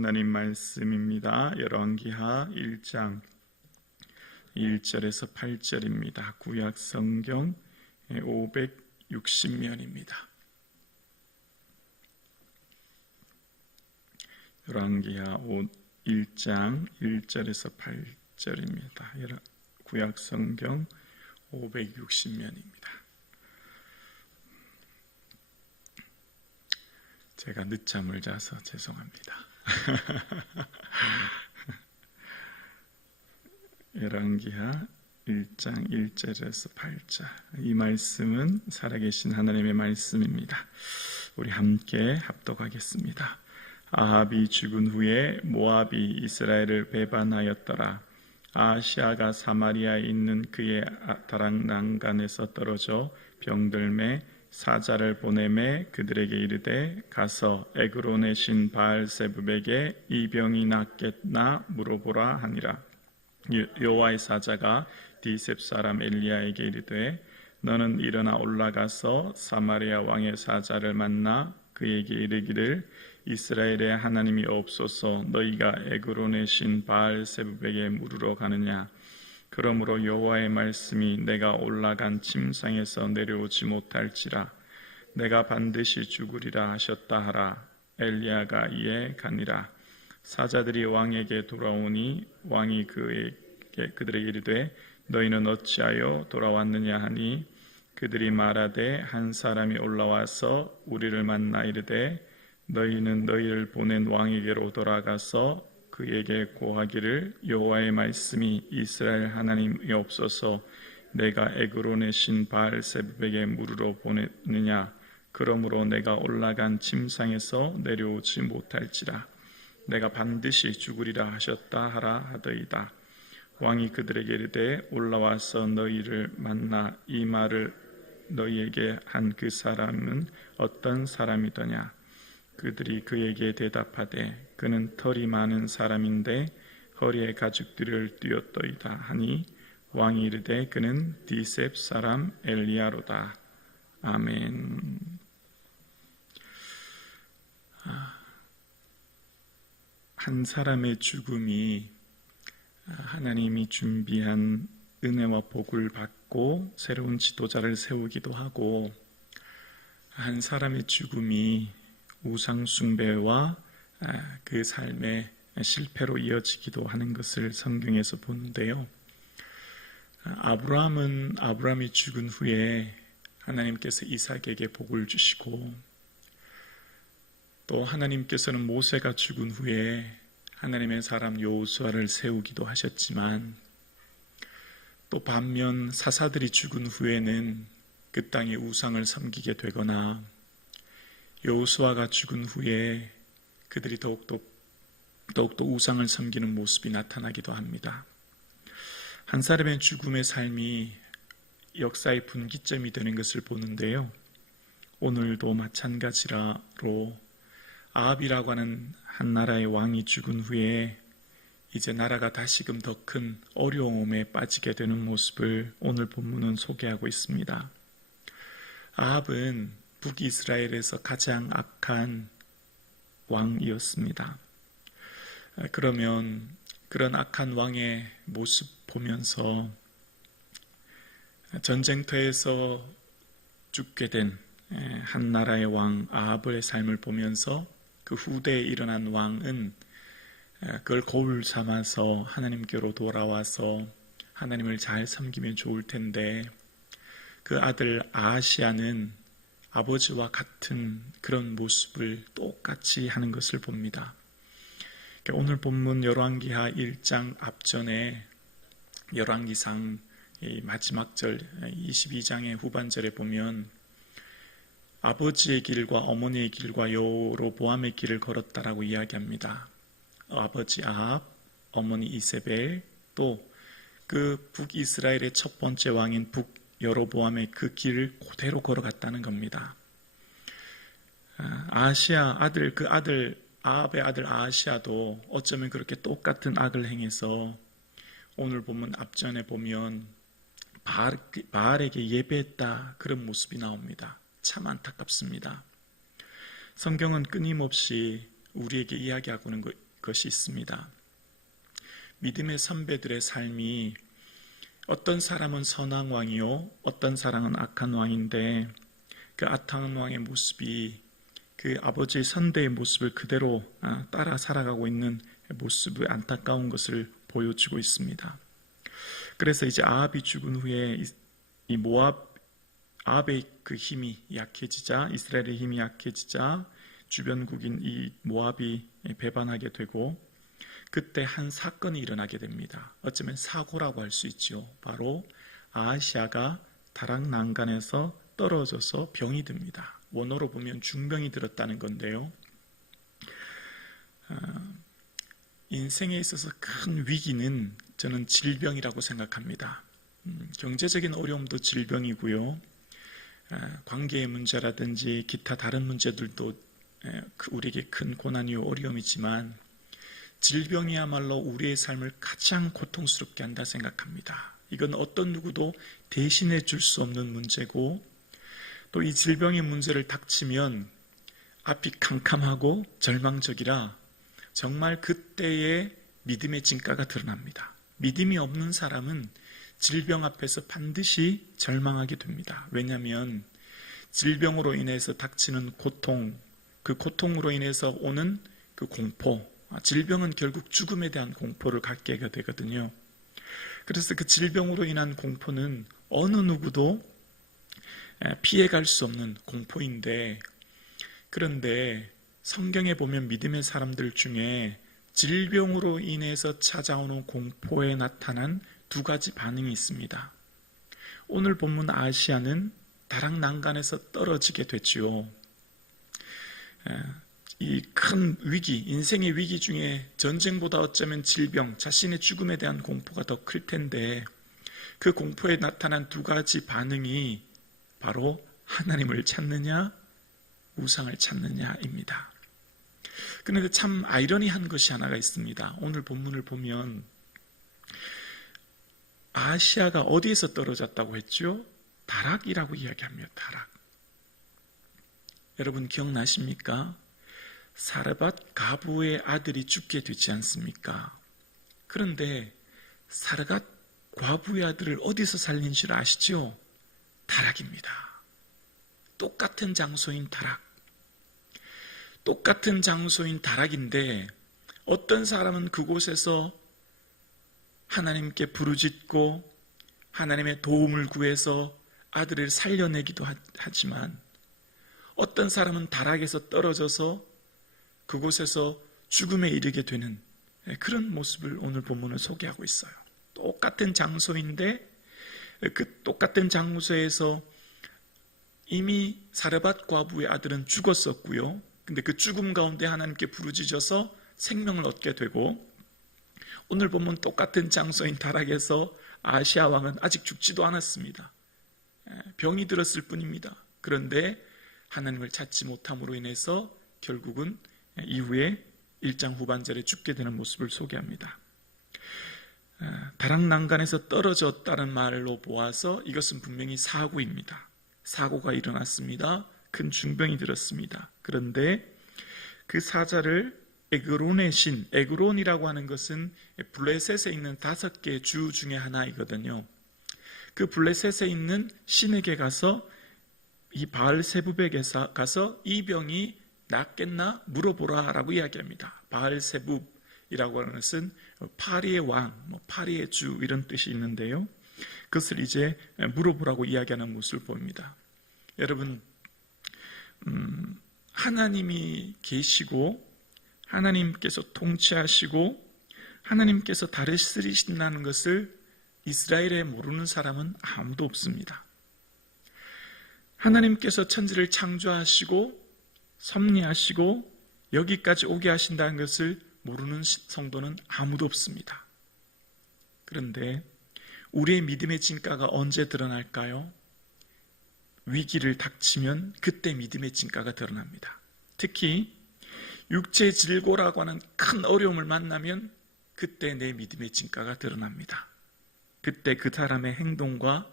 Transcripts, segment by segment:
하나님 말씀입니다. 열왕기하 1장 1절에서 8절입니다. 구약 성경 560면입니다. 열왕기하 1장 1절에서 8절입니다. 구약 성경 560면입니다. 제가 늦잠을 자서 죄송합니다. 열왕기하 1장 1절에서 8절, 이 말씀은 살아계신 하나님의 말씀입니다. 우리 함께 합독하겠습니다. 아합이 죽은 후에 모압이 이스라엘을 배반하였더라. 아하시아가 사마리아에 있는 그의 다락 난간에서 떨어져 병들매 사자를 보내매 그들에게 이르되 가서 에그론의 신 바알세붑에게 이 병이 낫겠나 물어보라 하니라. 여호와의 사자가 디셉 사람 엘리야에게 이르되 너는 일어나 올라가서 사마리아 왕의 사자를 만나 그에게 이르기를 이스라엘의 하나님이 없어서 너희가 에그론의 신 바알세붑에게 물으러 가느냐. 그러므로 여호와의 말씀이 내가 올라간 침상에서 내려오지 못할지라 내가 반드시 죽으리라 하셨다 하라. 엘리야가 이에 가니라. 사자들이 왕에게 돌아오니 왕이 그들에게 이르되 너희는 어찌하여 돌아왔느냐 하니 그들이 말하되 한 사람이 올라와서 우리를 만나 이르되 너희는 너희를 보낸 왕에게로 돌아가서 그에게 고하기를 여호와의 말씀이 이스라엘 하나님이 없어서 내가 에그론의 신 바알세붑에게 물으러 보냈느냐. 그러므로 내가 올라간 침상에서 내려오지 못할지라 내가 반드시 죽으리라 하셨다 하라 하더이다. 왕이 그들에게 이르되 올라와서 너희를 만나 이 말을 너희에게 한 그 사람은 어떤 사람이더냐. 그들이 그에게 대답하되 그는 털이 많은 사람인데 허리에 가죽들을 띄었더이다 하니 왕이 이르되 그는 디셉 사람 엘리야로다. 아멘. 한 사람의 죽음이 하나님이 준비한 은혜와 복을 받고 새로운 지도자를 세우기도 하고, 한 사람의 죽음이 우상 숭배와 그 삶의 실패로 이어지기도 하는 것을 성경에서 보는데요. 아브라함이 죽은 후에 하나님께서 이삭에게 복을 주시고, 또 하나님께서는 모세가 죽은 후에 하나님의 사람 여호수아를 세우기도 하셨지만, 또 반면 사사들이 죽은 후에는 그 땅에 우상을 섬기게 되거나, 여호수아가 죽은 후에 그들이 더욱더 우상을 섬기는 모습이 나타나기도 합니다. 한 사람의 죽음의 삶이 역사의 분기점이 되는 것을 보는데요. 오늘도 마찬가지로 아합이라고 하는 한 나라의 왕이 죽은 후에 이제 나라가 다시금 더 큰 어려움에 빠지게 되는 모습을 오늘 본문은 소개하고 있습니다. 아합은 북이스라엘에서 가장 악한 왕이었습니다. 그러면 그런 악한 왕의 모습 보면서 전쟁터에서 죽게 된 한 나라의 왕 아합의 삶을 보면서 그 후대에 일어난 왕은 그걸 거울 삼아서 하나님께로 돌아와서 하나님을 잘 섬기면 좋을 텐데, 그 아들 아하시아는 아버지와 같은 그런 모습을 똑같이 하는 것을 봅니다. 오늘 본문 열왕기하 1장 앞전에 열왕기상 마지막 절 22장의 후반절에 보면 아버지의 길과 어머니의 길과 여로보암의 길을 걸었다라고 이야기합니다. 아버지 아합, 어머니 이세벨, 또 그 북이스라엘의 첫 번째 왕인 여로보암의 그 길을 그대로 걸어갔다는 겁니다. 아합의 아들 아하시아도 어쩌면 그렇게 똑같은 악을 행해서 오늘 보면 앞전에 보면 바알에게 예배했다, 그런 모습이 나옵니다. 참 안타깝습니다. 성경은 끊임없이 우리에게 이야기하고 것이 있습니다. 믿음의 선배들의 삶이 어떤 사람은 선한 왕이요, 어떤 사람은 악한 왕인데 그 악한 왕의 모습이 그 아버지의 선대의 모습을 그대로 따라 살아가고 있는 모습의 안타까운 것을 보여주고 있습니다. 그래서 이제 아합이 죽은 후에 이 아합의 그 힘이 약해지자, 이스라엘의 힘이 약해지자 주변국인 이 모압이 배반하게 되고, 그때 한 사건이 일어나게 됩니다. 어쩌면 사고라고 할 수 있죠. 바로 아하시아가 다락 난간에서 떨어져서 병이 듭니다. 원어로 보면 중병이 들었다는 건데요. 인생에 있어서 큰 위기는 저는 질병이라고 생각합니다. 경제적인 어려움도 질병이고요. 관계의 문제라든지 기타 다른 문제들도 우리에게 큰 고난이요 어려움이지만 질병이야말로 우리의 삶을 가장 고통스럽게 한다 생각합니다. 이건 어떤 누구도 대신해 줄 수 없는 문제고, 또 이 질병의 문제를 닥치면 앞이 캄캄하고 절망적이라 정말 그때의 믿음의 진가가 드러납니다. 믿음이 없는 사람은 질병 앞에서 반드시 절망하게 됩니다. 왜냐하면 질병으로 인해서 닥치는 고통, 그 고통으로 인해서 오는 그 공포, 질병은 결국 죽음에 대한 공포를 갖게 되거든요. 그래서 그 질병으로 인한 공포는 어느 누구도 피해갈 수 없는 공포인데, 그런데 성경에 보면 믿음의 사람들 중에 질병으로 인해서 찾아오는 공포에 나타난 두 가지 반응이 있습니다. 오늘 본문 아시아는 다락 난간에서 떨어지게 됐지요. 이 큰 위기, 인생의 위기 중에 전쟁보다 어쩌면 질병, 자신의 죽음에 대한 공포가 더 클 텐데, 그 공포에 나타난 두 가지 반응이 바로 하나님을 찾느냐, 우상을 찾느냐입니다. 그런데 참 아이러니한 것이 하나가 있습니다. 오늘 본문을 보면 아시아가 어디에서 떨어졌다고 했죠? 다락이라고 이야기합니다. 다락. 여러분 기억나십니까? 사르밧 가부의 아들이 죽게 되지 않습니까? 그런데 사르밧 과부의 아들을 어디서 살린 줄 아시죠? 다락입니다. 똑같은 장소인 다락. 똑같은 장소인 다락인데 어떤 사람은 그곳에서 하나님께 부르짖고 하나님의 도움을 구해서 아들을 살려내기도 하지만, 어떤 사람은 다락에서 떨어져서 그곳에서 죽음에 이르게 되는 그런 모습을 오늘 본문은 소개하고 있어요. 똑같은 장소인데 그 똑같은 장소에서 이미 사르밧 과부의 아들은 죽었었고요. 근데 그 죽음 가운데 하나님께 부르짖어서 생명을 얻게 되고, 오늘 보면 똑같은 장소인 다락에서 아시아 왕은 아직 죽지도 않았습니다. 병이 들었을 뿐입니다. 그런데 하나님을 찾지 못함으로 인해서 결국은 이후에 1장 후반절에 죽게 되는 모습을 소개합니다. 다락 난간에서 떨어졌다는 말로 보아서 이것은 분명히 사고입니다. 사고가 일어났습니다. 큰 중병이 들었습니다. 그런데 그 사자를 에그론의 신, 에그론이라고 하는 것은 블레셋에 있는 5개의 주 중에 하나이거든요. 그 블레셋에 있는 신에게 가서 이 바알세붑에게 가서 이 병이 낫겠나 물어보라라고 이야기합니다. 바알세붑이라고 하는 것은 파리의 왕, 파리의 주 이런 뜻이 있는데요. 그것을 이제 물어보라고 이야기하는 모습을 보입니다. 여러분, 하나님이 계시고 하나님께서 통치하시고 하나님께서 다스리신다는 것을 이스라엘에 모르는 사람은 아무도 없습니다. 하나님께서 천지를 창조하시고 섭리하시고 여기까지 오게 하신다는 것을 모르는 성도는 아무도 없습니다. 그런데 우리의 믿음의 진가가 언제 드러날까요? 위기를 닥치면 그때 믿음의 진가가 드러납니다. 특히 육체의 질고라고 하는 큰 어려움을 만나면 그때 내 믿음의 진가가 드러납니다. 그때 그 사람의 행동과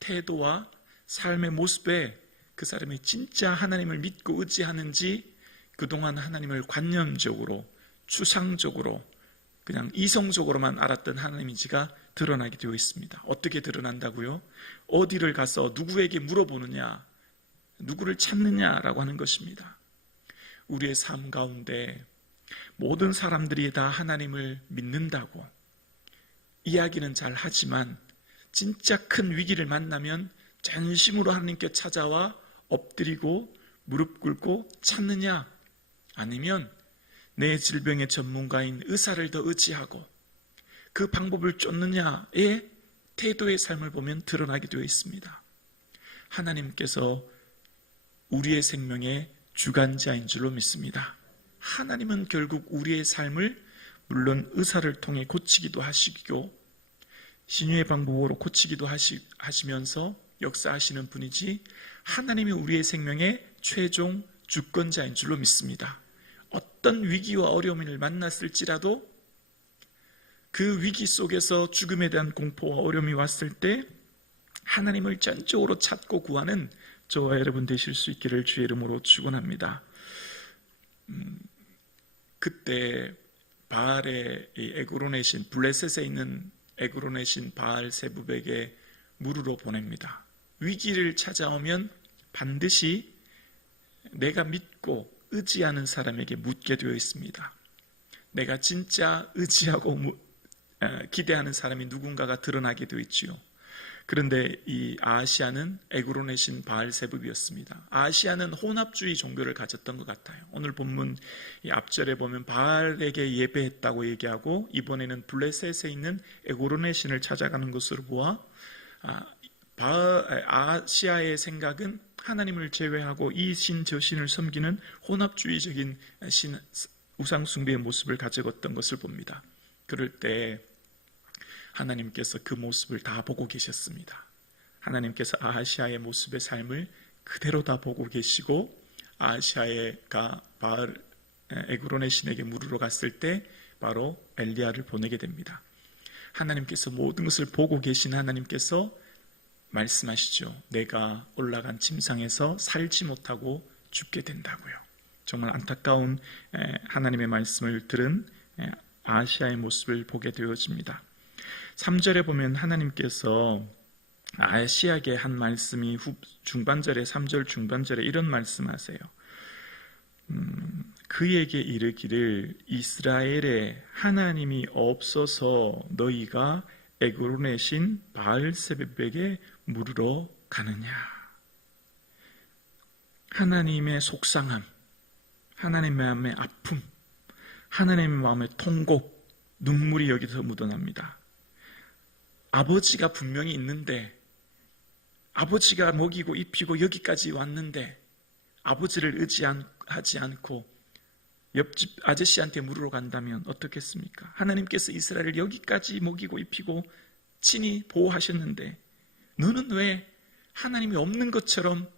태도와 삶의 모습에 그 사람이 진짜 하나님을 믿고 의지하는지, 그동안 하나님을 관념적으로 추상적으로 그냥 이성적으로만 알았던 하나님인지가 드러나게 되어 있습니다. 어떻게 드러난다고요? 어디를 가서 누구에게 물어보느냐, 누구를 찾느냐라고 하는 것입니다. 우리의 삶 가운데 모든 사람들이 다 하나님을 믿는다고 이야기는 잘 하지만 진짜 큰 위기를 만나면 전심으로 하나님께 찾아와 엎드리고 무릎 꿇고 찾느냐, 아니면 내 질병의 전문가인 의사를 더 의지하고 그 방법을 쫓느냐의 태도의 삶을 보면 드러나게 되어 있습니다. 하나님께서 우리의 생명의 주관자인 줄로 믿습니다. 하나님은 결국 우리의 삶을 물론 의사를 통해 고치기도 하시고 신유의 방법으로 고치기도 하시면서 역사하시는 분이지, 하나님이 우리의 생명의 최종 주권자인 줄로 믿습니다. 어떤 위기와 어려움을 만났을지라도 그 위기 속에서 죽음에 대한 공포와 어려움이 왔을 때 하나님을 전적으로 찾고 구하는 저와 여러분 되실 수 있기를 주의 이름으로 축원합니다. 그때 바알의 에그론의 신, 블레셋에 있는 에그론의 신 바알 세부백에 물으러 보냅니다. 위기를 찾아오면 반드시 내가 믿고 의지하는 사람에게 묻게 되어 있습니다. 내가 진짜 의지하고 기대하는 사람이 누군가가 드러나게 되어 있지요. 그런데 이 아하시아는 에그론의 신 바알세붑이었습니다. 아하시아는 혼합주의 종교를 가졌던 것 같아요. 오늘 본문 이 앞절에 보면 바알에게 예배했다고 얘기하고 이번에는 블레셋에 있는 에그론의 신을 찾아가는 것으로 보아 아하시아의 생각은 하나님을 제외하고 이 신 저 신을 섬기는 혼합주의적인 우상숭배의 모습을 가져갔던 것을 봅니다. 그럴 때 하나님께서 그 모습을 다 보고 계셨습니다. 하나님께서 아하시아의 모습의 삶을 그대로 다 보고 계시고 아하시아가 바알 에그론의 신에게 물으러 갔을 때 바로 엘리야를 보내게 됩니다. 하나님께서 모든 것을 보고 계신 하나님께서 말씀하시죠. 내가 올라간 침상에서 살지 못하고 죽게 된다고요. 정말 안타까운 하나님의 말씀을 들은 아하시아의 모습을 보게 되어집니다. 3절에 보면 하나님께서 아하시아에게 한 말씀이 중반절에 3절 중반절에 이런 말씀하세요. 그에게 이르기를 이스라엘에 하나님이 없어서 너희가 에그론의 신 바알세붑에게 물으러 가느냐. 하나님의 속상함, 하나님의 마음의 아픔, 하나님의 마음의 통곡, 눈물이 여기서 묻어납니다. 아버지가 분명히 있는데, 아버지가 먹이고 입히고 여기까지 왔는데 아버지를 의지하지 않고 옆집 아저씨한테 물으러 간다면 어떻겠습니까? 하나님께서 이스라엘을 여기까지 먹이고 입히고 친히 보호하셨는데 너는 왜 하나님이 없는 것처럼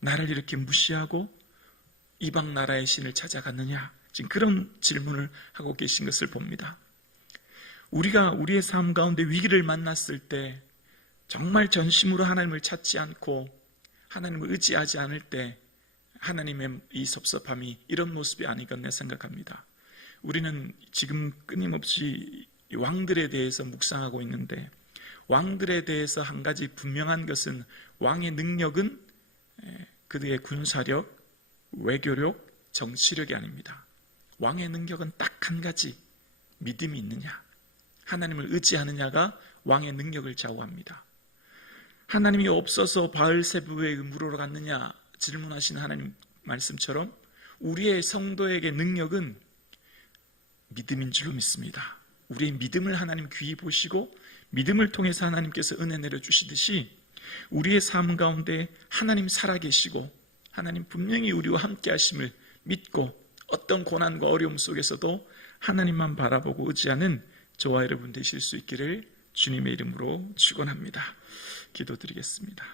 나를 이렇게 무시하고 이방 나라의 신을 찾아갔느냐? 지금 그런 질문을 하고 계신 것을 봅니다. 우리가 우리의 삶 가운데 위기를 만났을 때 정말 전심으로 하나님을 찾지 않고 하나님을 의지하지 않을 때 하나님의 이 섭섭함이 이런 모습이 아니겠나 생각합니다. 우리는 지금 끊임없이 왕들에 대해서 묵상하고 있는데 왕들에 대해서 한 가지 분명한 것은 왕의 능력은 그들의 군사력, 외교력, 정치력이 아닙니다. 왕의 능력은 딱 한 가지, 믿음이 있느냐, 하나님을 의지하느냐가 왕의 능력을 좌우합니다. 하나님이 없어서 바알세붑에 물으러 갔느냐 질문하시는 하나님 말씀처럼 우리의 성도에게 능력은 믿음인 줄로 믿습니다. 우리의 믿음을 하나님 귀히 보시고 믿음을 통해서 하나님께서 은혜 내려주시듯이 우리의 삶 가운데 하나님 살아계시고 하나님 분명히 우리와 함께 하심을 믿고 어떤 고난과 어려움 속에서도 하나님만 바라보고 의지하는 저와 여러분 되실 수 있기를 주님의 이름으로 축원합니다. 기도드리겠습니다.